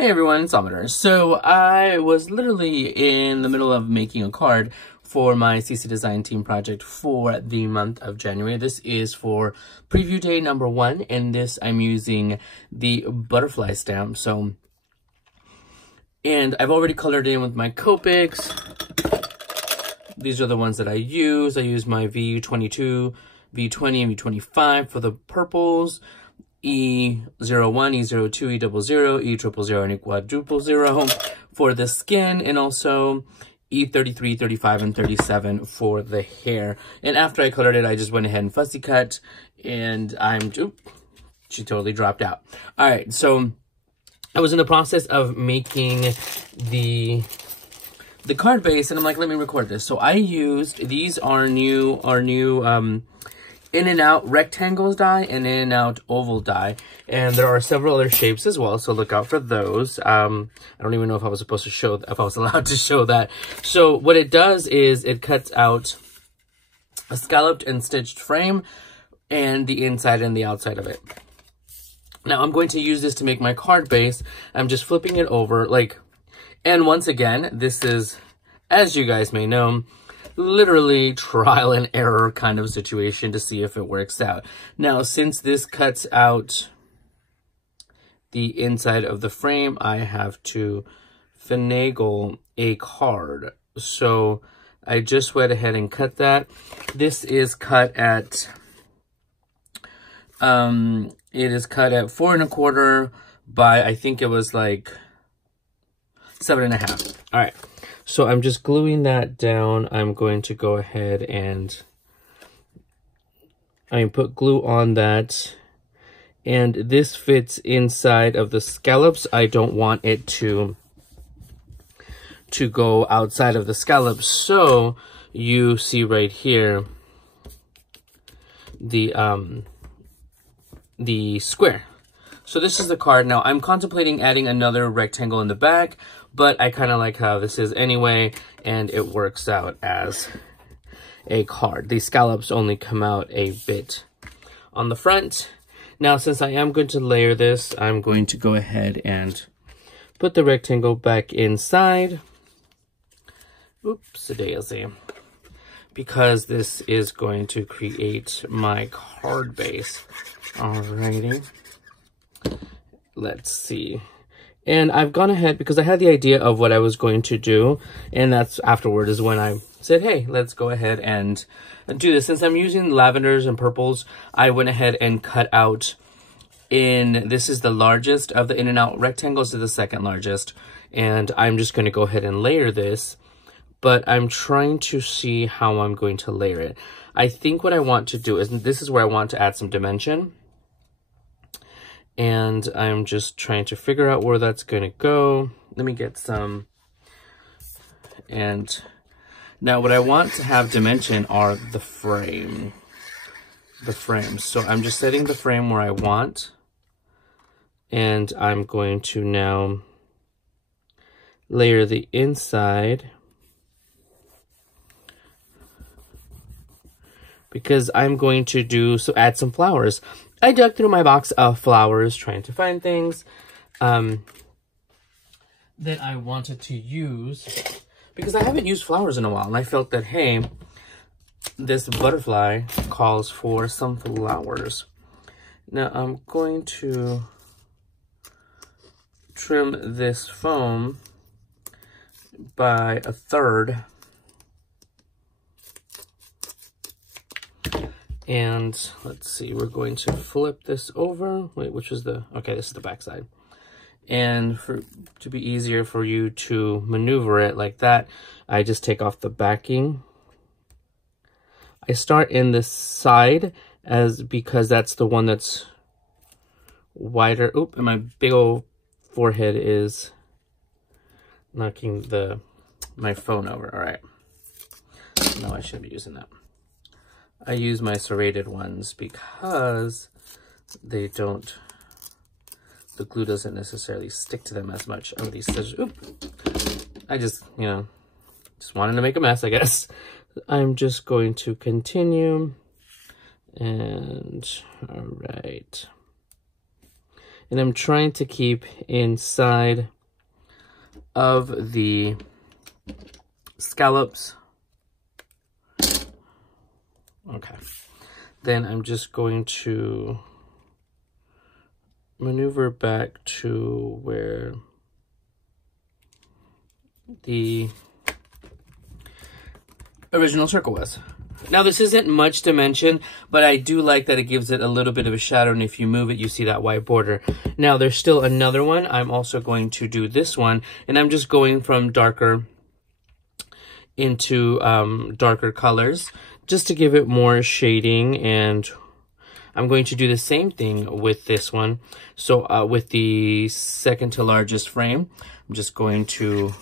Hey everyone, it's Salvador. So I was literally in the middle of making a card for my CC Design Team project for the month of January. This is for preview day number 1, and this I'm using the butterfly stamp. And I've already colored in with my Copics. These are the ones that I use. I use my V22, V20, and V25 for the purples. E01, E02, E00, E000, and E quadruple-0 for the skin, and also E33, 35, and 37 for the hair. And after I colored it, I just went ahead and fussy cut, and she totally dropped out. All right, so I was in the process of making the card base, and I'm like, let me record this. So I used, these are new in and out rectangles die and in and out oval die, and there are several other shapes as well, so look out for those. I don't even know if I was allowed to show that. So what it does is it cuts out a scalloped and stitched frame and the inside and the outside of it. Now I'm going to use this to make my card base. I'm just flipping it over, and once again, this is, as you guys may know, literally trial and error kind of situation to see if it works out. Now, since this cuts out the inside of the frame, I have to finagle a card. So I just went ahead and cut that. This is cut at, it is cut at 4 1/4 by, I think it was like 7 1/2. All right. So I'm just gluing that down. I'm going to go ahead and put glue on that. And this fits inside of the scallops. I don't want it to go outside of the scallops. So you see right here the square. So this is the card. Now I'm contemplating adding another rectangle in the back, but I kind of like how this is anyway, and it works out as a card. These scallops only come out a bit on the front. Now, since I am going to layer this, I'm going to go ahead and put the rectangle back inside. Oops-a-daisy. Because this is going to create my card base. Alrighty. Let's see. And I've gone ahead because I had the idea of what I was going to do, and that's afterward is when I said, hey, let's go ahead and do this. Since I'm using lavenders and purples, I went ahead and cut out this is the largest of the in and out rectangles, is the second largest, and I'm just going to go ahead and layer this, but I'm trying to see how I'm going to layer it. I think what I want to do is, this is where I want to add some dimension. And I'm just trying to figure out where that's going to go. Let me get some. And now what I want to have dimension are the frame. The frames. So I'm just setting the frame where I want. And I'm going to now layer the inside. Because I'm going to add some flowers. I dug through my box of flowers trying to find things that I wanted to use because I haven't used flowers in a while, and I felt that, hey, this butterfly calls for some flowers. Now I'm going to trim this foam by 1/3. And let's see, we're going to flip this over. Wait, which is okay, this is the back side. And to be easier for you to maneuver it like that, I just take off the backing. I start in this side because that's the one that's wider. Oop, and my big old forehead is knocking my phone over. All right. No, I shouldn't be using that. I use my serrated ones because the glue doesn't necessarily stick to them as much. Oh, these scissors, oop. I just wanted to make a mess, I guess. I'm just going to continue, and all right. And I'm trying to keep inside of the scallops. Okay. Then I'm just going to maneuver back to where the original circle was. Now this isn't much dimension, but I do like that it gives it a little bit of a shadow, and if you move it, you see that white border. Now there's still another one. I'm also going to do this one, and I'm just going from darker into darker colors, just to give it more shading, and I'm going to do the same thing with this one. So with the second to largest frame, I'm just going to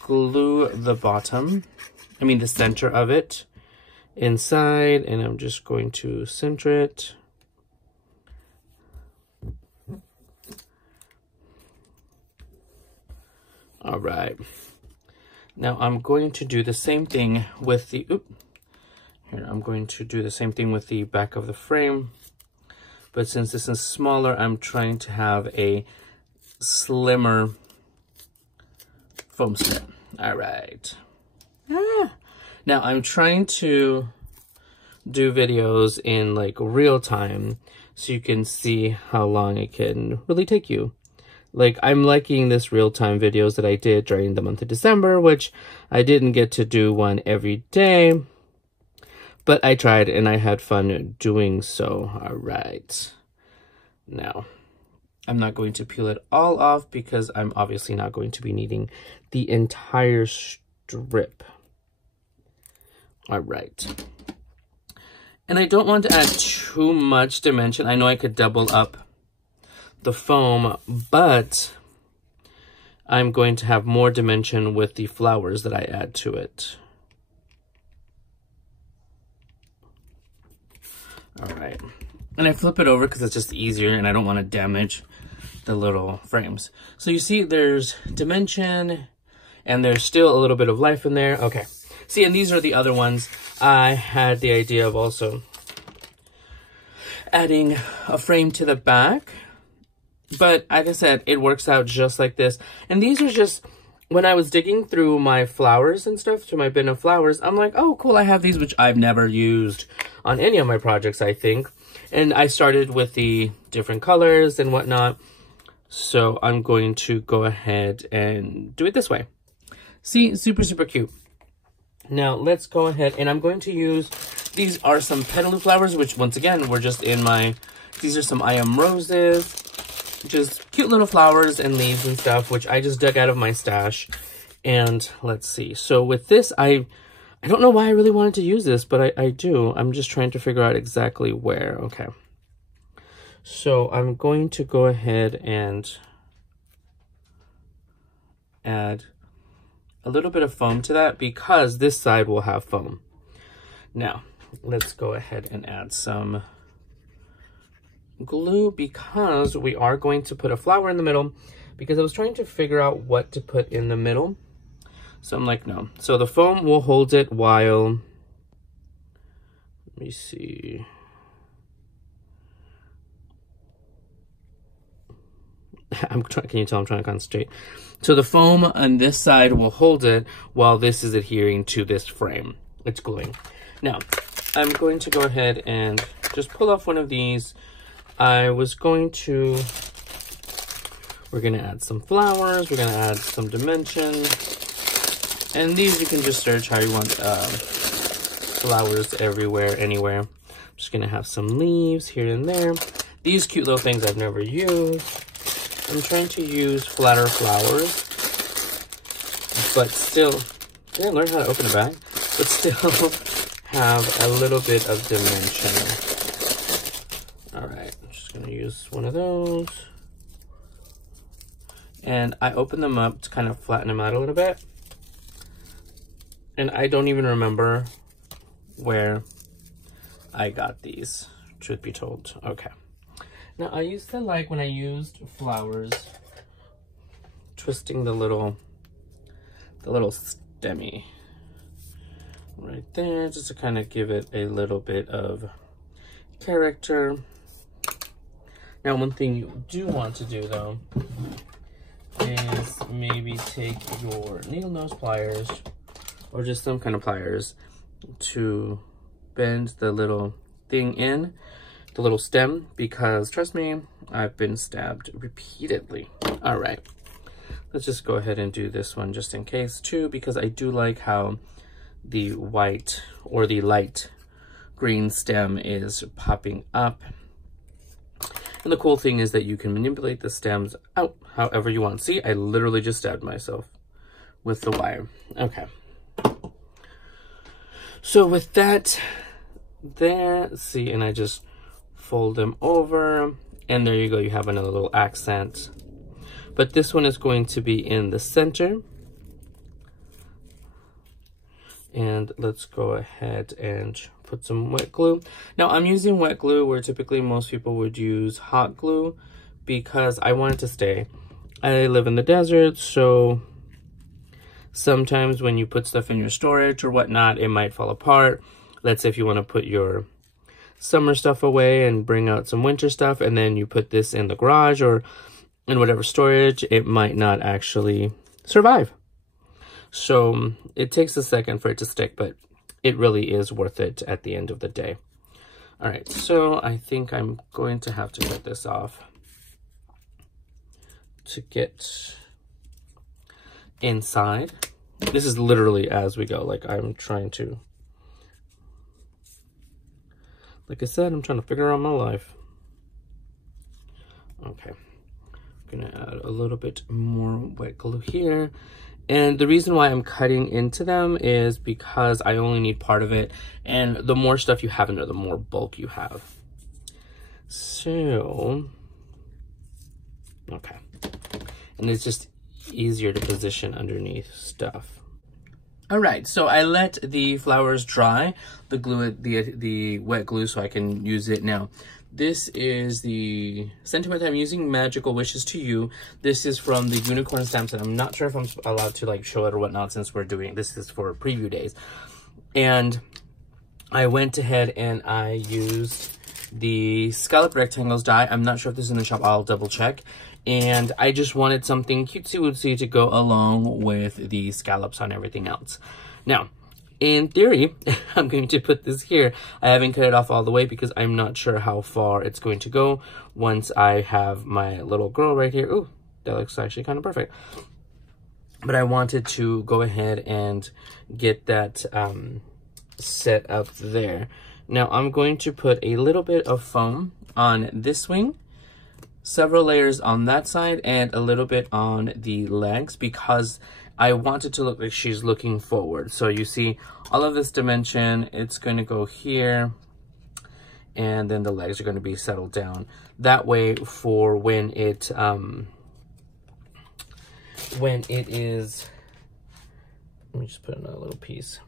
glue the the center of it inside, and I'm just going to center it. All right. Now I'm going to do the same thing with the, I'm going to do the same thing with the back of the frame. But since this is smaller, I'm trying to have a slimmer foam strip. All right. Now I'm trying to do videos in like real time so you can see how long it can really take you. Like, I'm liking this real-time videos that I did during the month of December, which I didn't get to do one every day, but I tried and I had fun doing so. All right. Now, I'm not going to peel it all off because I'm obviously not going to be needing the entire strip. All right. And I don't want to add too much dimension. I know I could double up the foam, but I'm going to have more dimension with the flowers that I add to it. All right. And I flip it over because it's just easier and I don't want to damage the little frames. So you see there's dimension and there's still a little bit of life in there. Okay. See, and these are the other ones. I had the idea of also adding a frame to the back. But like I said, it works out just like this. And these are just, when I was digging through my flowers and stuff, to my bin of flowers, I'm like, oh, cool, I have these, which I've never used on any of my projects, I think. And I started with the different colors and whatnot. So I'm going to go ahead and do it this way. See, super, super cute. Now, let's go ahead, and I'm going to use, these are some petaloo flowers, which once again, were just in my, these are some I Am Roses. Just cute little flowers and leaves and stuff, which I just dug out of my stash. And let's see. So with this, I don't know why I really wanted to use this, but I do. I'm just trying to figure out exactly where. Okay. So I'm going to go ahead and add a little bit of foam to that because this side will have foam. Now, let's go ahead and add some glue because we are going to put a flower in the middle, because I was trying to figure out what to put in the middle. So I'm like, no. So the foam will hold it while, let me see. Can you tell I'm trying to concentrate? So the foam on this side will hold it while this is adhering to this frame. It's gluing. Now, I'm going to go ahead and just pull off one of these. I was going to, we're going to add some flowers, we're going to add some dimension, and these you can just search how you want, flowers everywhere, anywhere. I'm just going to have some leaves here and there. These cute little things I've never used. I'm trying to use flatter flowers, but still, did I learn how to open a bag? But still have a little bit of dimension. Use one of those, and I open them up to kind of flatten them out a little bit, and I don't even remember where I got these, truth be told. Okay, now I used to like when I used flowers, twisting the little stemmy right there, just to kind of give it a little bit of character. Now, one thing you do want to do, though, is maybe take your needle nose pliers or just some kind of pliers to bend the little thing in, the little stem, because trust me, I've been stabbed repeatedly. All right, let's just go ahead and do this one just in case too, because I do like how the white or the light green stem is popping up. And the cool thing is that you can manipulate the stems out however you want. See, I literally just stabbed myself with the wire. Okay. So with that, there, see, and I just fold them over, and there you go. You have another little accent. But this one is going to be in the center. And let's go ahead and put some wet glue. Now, I'm using wet glue where typically most people would use hot glue because I want it to stay. I live in the desert, so sometimes when you put stuff in your storage or whatnot, it might fall apart. Let's say if you want to put your summer stuff away and bring out some winter stuff, and then you put this in the garage or in whatever storage, it might not actually survive. So it takes a second for it to stick, but it really is worth it at the end of the day. All right, so I think I'm going to have to cut this off to get inside. This is literally as we go. Like, I'm trying to, like I said, I'm trying to figure out my life. Okay, I'm gonna add a little bit more wet glue here. And the reason why I'm cutting into them is because I only need part of it. And the more stuff you have in there, the more bulk you have. So, okay. And it's just easier to position underneath stuff. All right, so I let the flowers dry, the glue, the wet glue, so I can use it now. This is the sentiment I'm using, Magical Wishes to You. This is from the unicorn stamp set. I'm not sure if I'm allowed to like show it or whatnot since we're doing, this is for preview days. And I went ahead and I used the scallop rectangles die. I'm not sure if this is in the shop, I'll double check. And I just wanted something cutesy-wootsy to go along with the scallops on everything else. Now, in theory, I'm going to put this here. I haven't cut it off all the way because I'm not sure how far it's going to go once I have my little girl right here. Ooh, that looks actually kind of perfect. But I wanted to go ahead and get that set up there. Now, I'm going to put a little bit of foam on this wing, several layers on that side, and a little bit on the legs because I want it to look like she's looking forward. So you see all of this dimension, it's going to go here, and then the legs are going to be settled down. That way for when it is, let me just put another little piece.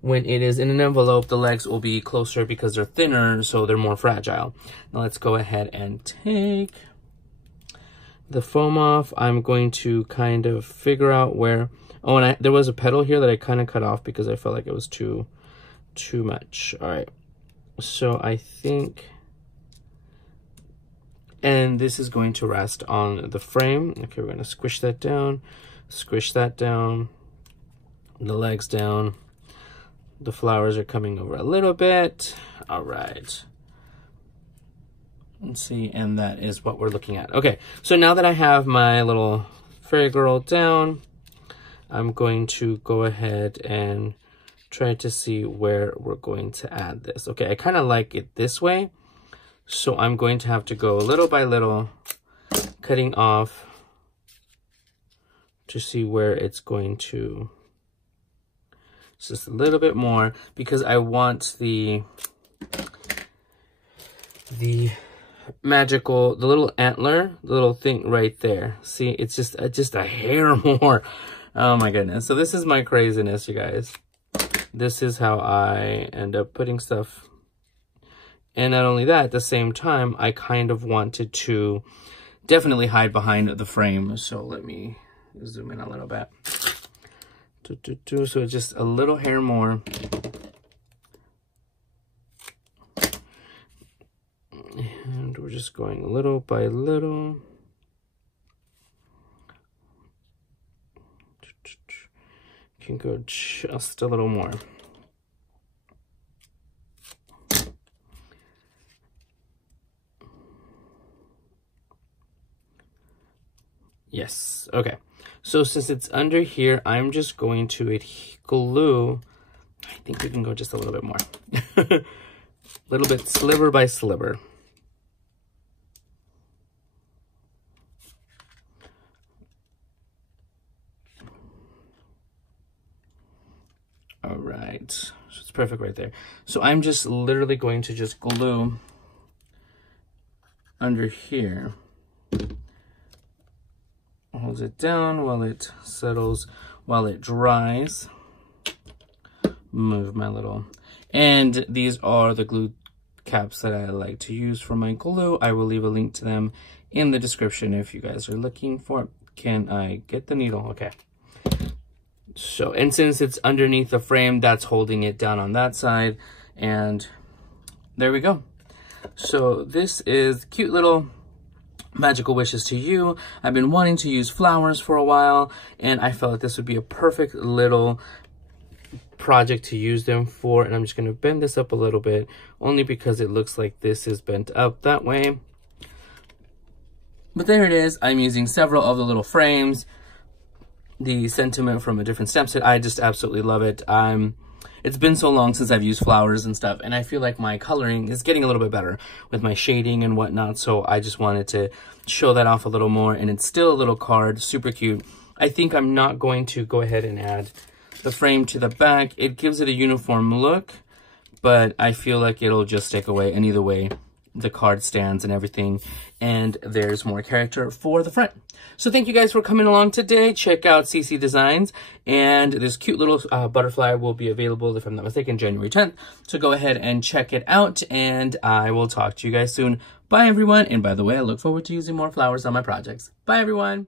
When it is in an envelope, the legs will be closer because they're thinner, so they're more fragile. Now let's go ahead and take the foam off. I'm going to kind of figure out where, oh, and there was a petal here that I kind of cut off because I felt like it was too much. All right, so I think, and this is going to rest on the frame. Okay, we're gonna squish that down, the legs down. The flowers are coming over a little bit. All right. Let's see, and that is what we're looking at. Okay, so now that I have my little fairy girl down, I'm going to go ahead and try to see where we're going to add this. Okay, I kind of like it this way, so I'm going to have to go little by little, cutting off to see where it's going to, just a little bit more, because I want the magical, the little antler, the little thing right there. See, it's just a hair more. Oh my goodness. So this is my craziness, you guys. This is how I end up putting stuff. And not only that, at the same time, I kind of wanted to definitely hide behind the frame. So let me zoom in a little bit. So it's just a little hair more. And we're just going little by little. Can go just a little more. Yes, okay. So since it's under here, I'm just going to glue. I think we can go just a little bit more. A little bit sliver by sliver. All right, so it's perfect right there. So I'm just literally going to just glue under here. Hold it down while it settles, while it dries. Move my little, and these are the glue caps that I like to use for my glue. I will leave a link to them in the description if you guys are looking for it. Can I get the needle? Okay. So, and since it's underneath the frame, that's holding it down on that side. And there we go. So this is cute little magical wishes to you. I've been wanting to use flowers for a while, and I felt like this would be a perfect little project to use them for. And I'm just going to bend this up a little bit, only because it looks like this is bent up that way. But there it is. I'm using several of the little frames. The sentiment from a different stamp set, I just absolutely love it. It's been so long since I've used flowers and stuff, and I feel like my coloring is getting a little bit better with my shading and whatnot, so I just wanted to show that off a little more. And it's still a little card, super cute. I think I'm not going to go ahead and add the frame to the back. It gives it a uniform look, but I feel like it'll just stick away, and either way, the card stands and everything, and there's more character for the front. So thank you guys for coming along today. Check out CC Designs, and this cute little butterfly will be available, if I'm not mistaken, January 10th. So go ahead and check it out, and I will talk to you guys soon. Bye, everyone. And by the way, I look forward to using more flowers on my projects. Bye, everyone.